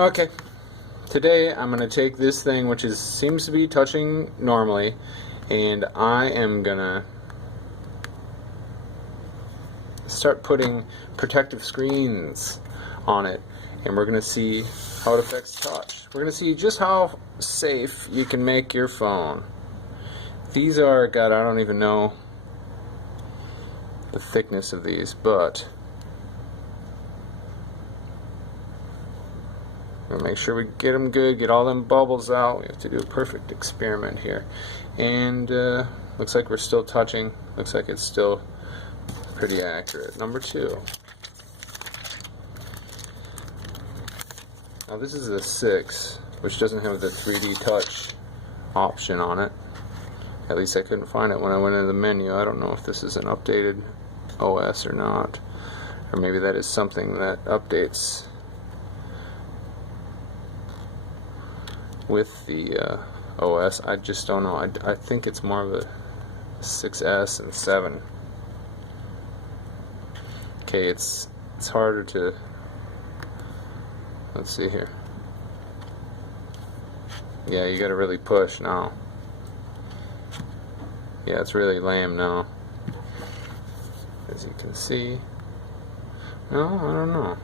Okay, today I'm going to take this thing which seems to be touching normally, and I am going to start putting protective screens on it, and we're going to see how it affects touch. We're going to see just how safe you can make your phone. These are, God, I don't even know the thickness of these, but we'll make sure we get them good, get all them bubbles out. We have to do a perfect experiment here. And looks like we're still touching. Looks like it's still pretty accurate. Number 2. Now this is a 6, which doesn't have the 3D touch option on it. At least I couldn't find it when I went into the menu. I don't know if this is an updated OS or not. Or maybe that is something that updates with the OS. I just don't know. I think it's more of a 6S and 7. Okay, it's harder to, let's see here. Yeah, you gotta really push now. Yeah, it's really lame now, as you can see. No, I don't know.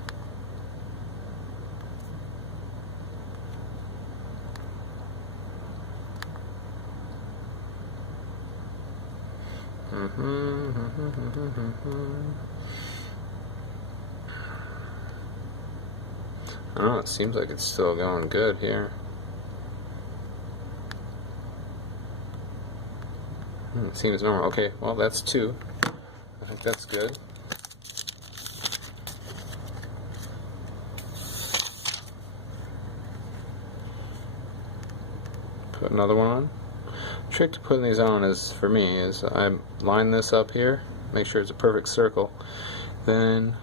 I don't know, it seems like it's still going good here. It seems normal. Okay, well that's 2. I think that's good. Put another one on. Trick to putting these on is, for me, is I line this up here, make sure it's a perfect circle. Then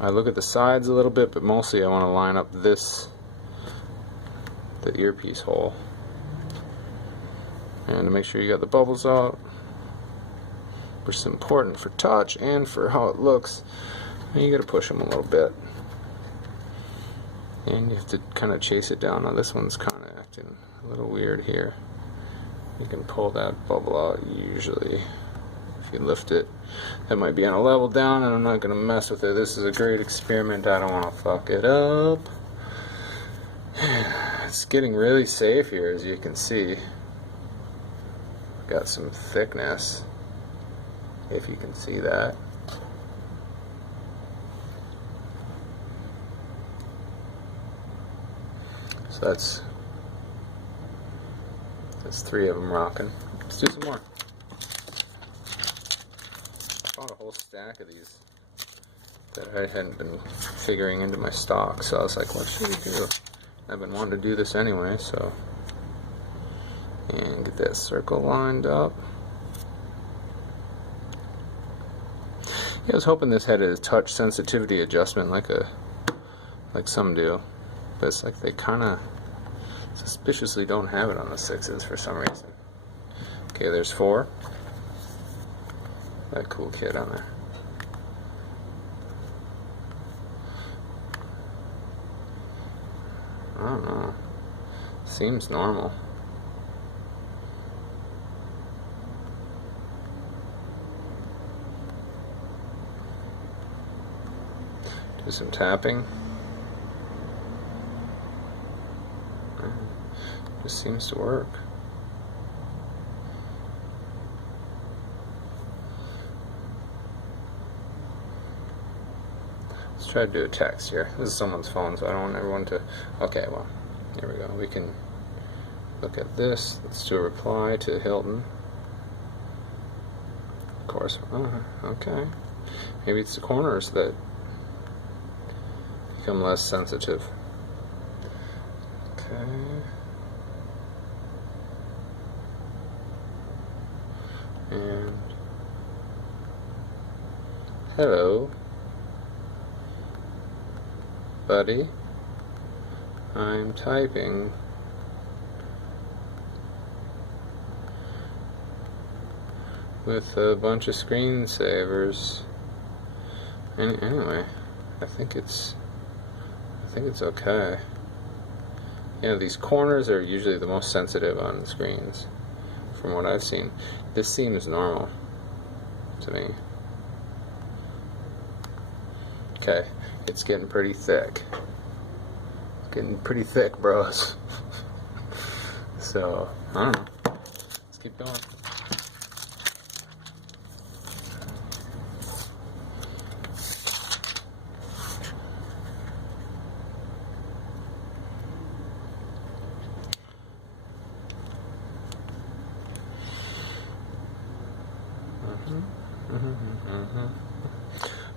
I look at the sides a little bit, but mostly I want to line up this, the earpiece hole. And to make sure you got the bubbles out, which is important for touch and for how it looks. And you got to push them a little bit. And you have to kind of chase it down. Now this one's kind of acting a little weird here. You can pull that bubble out usually if you lift it. That might be on a level down, and I'm not going to mess with it. This is a great experiment. I don't want to fuck it up. It's getting really safe here, as you can see. Got some thickness, if you can see that. So that's 3 of them rocking. Let's do some more. I found a whole stack of these that I hadn't been figuring into my stock, so I was like, what should we do? I've been wanting to do this anyway, so. And get that circle lined up. Yeah, I was hoping this had a touch sensitivity adjustment like some do, but it's like they kind of suspiciously don't have it on the 6s for some reason. Okay, there's 4. That cool kid on there. I don't know. Seems normal. Do some tapping. Just seems to work. Let's try to do a text here. This is someone's phone, so I don't want everyone to. Okay, well, here we go. We can look at this. Let's do a reply to Hilton. Of course. Okay. Maybe it's the corners that become less sensitive. Okay. And hello, buddy. I'm typing. With a bunch of screensavers. Anyway, I think think it's okay. You know, these corners are usually the most sensitive on the screens, from what I've seen. This seems normal to me. Okay, it's getting pretty thick. It's getting pretty thick, bros. So, I don't know. Let's keep going.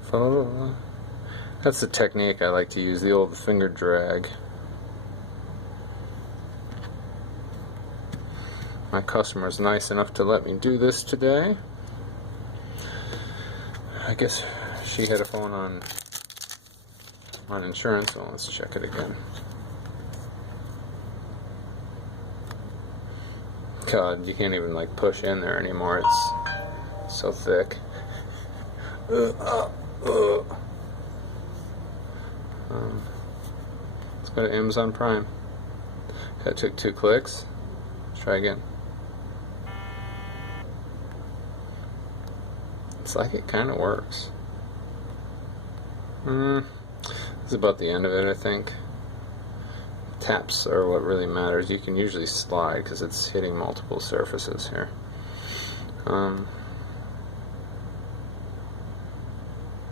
Follow. That's the technique I like to use, the old finger drag. My customer's nice enough to let me do this today. I guess she had a phone on insurance, so let's check it again. God, you can't even like push in there anymore. It's so thick. Let's go to Amazon Prime. That took 2 clicks. Let's try again. It's like it kind of works. This is about the end of it, I think. Taps are what really matters. You can usually slide because it's hitting multiple surfaces here.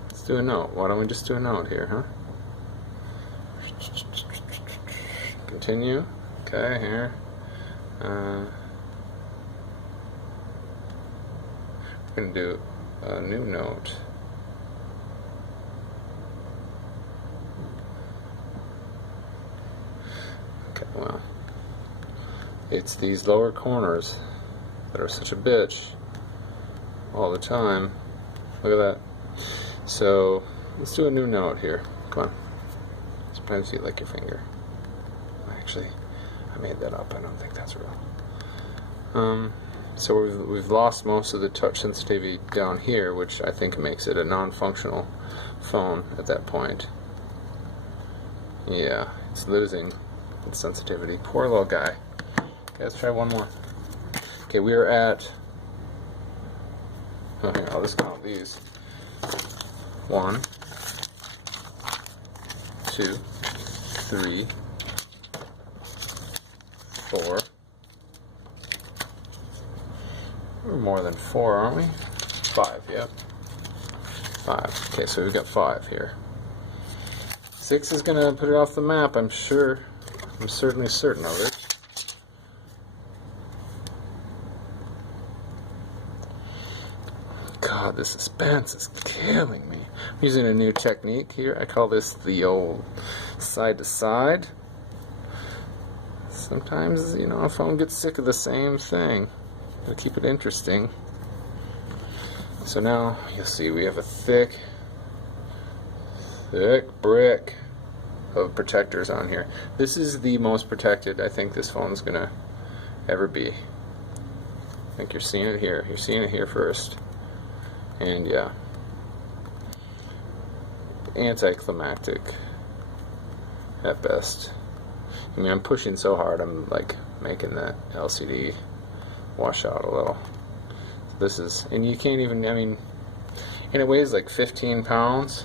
Let's do a note. Why don't we just do a note here, huh? Continue. Okay, here. We're going to do a new note. Okay, well, it's these lower corners that are such a bitch all the time. Look at that. So let's do a new note here. Come on. Sometimes you lick your finger. Actually, I made that up. I don't think that's real. So we've lost most of the touch sensitivity down here, which I think makes it a non-functional phone at that point. Yeah, it's losing its sensitivity. Poor little guy. Okay, let's try one more. Okay, we are at... Oh, here, I'll just count these. 1, 2, 3, 4. We're more than 4, aren't we? 5, yep. 5. Okay, so we've got 5 here. 6 is gonna put it off the map, I'm sure. I'm certainly certain of it. God, the suspense is killing me. I'm using a new technique here. I call this the old side to side. Sometimes, you know, a phone gets sick of the same thing. Gotta keep it interesting. So now, you'll see we have a thick brick of protectors on here. This is the most protected I think this phone's gonna ever be. I think you're seeing it here. You're seeing it here first. And yeah, anticlimactic at best. I mean, I'm pushing so hard, I'm like making that LCD wash out a little. This is, and you can't even, I mean, and it weighs like 15 pounds,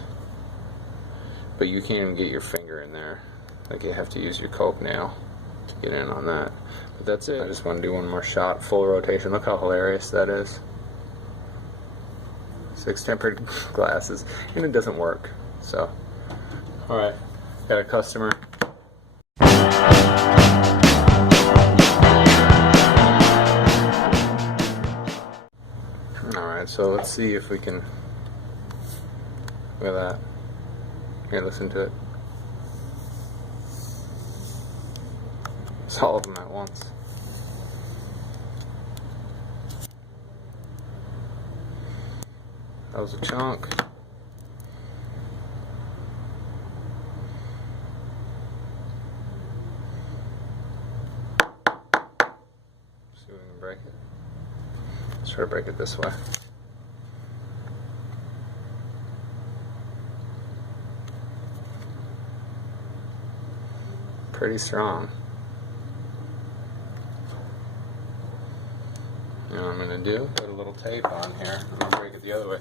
but you can't even get your finger in there. Like, you have to use your Coke nail to get in on that. But that's it. I just want to do one more shot, full rotation. Look how hilarious that is. 6 tempered glasses, and it doesn't work. So, alright, got a customer. Alright, so let's see if we can. Look at that. Here, listen to it. It's all of them at once. That was a chunk. See if we can break it. Let's try to break it this way. pretty strong. You know what I'm going to do? Put a little tape on here. I'm going to break it the other way.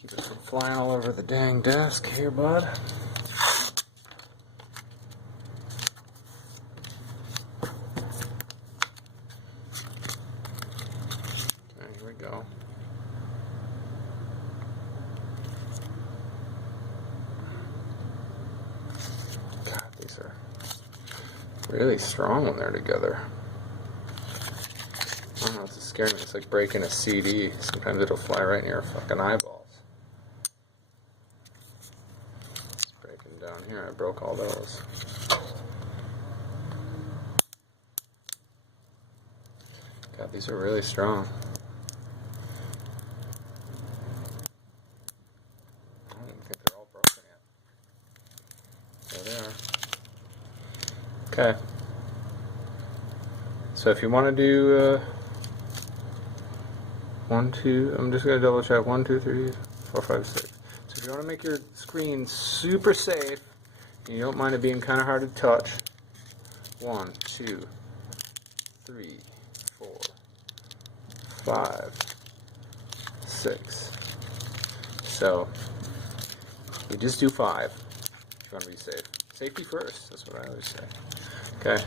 Keep it from flying all over the dang desk here, bud. Okay, here we go. God, these are really strong when they're together. I don't know, it's scaring me. It's like breaking a CD. Sometimes it'll fly right in your fucking eyeballs. It's breaking down here. I broke all those. God, these are really strong. I don't even think they're all broken yet. There they are. Okay. So if you want to do 1, 2, I'm just going to double check. 1, 2, 3, 4, 5, 6. So if you want to make your screen super safe, and you don't mind it being kind of hard to touch, 1, 2, 3, 4, 5, 6. So you just do 5 if you want to be safe. Safety first, that's what I always say. Okay.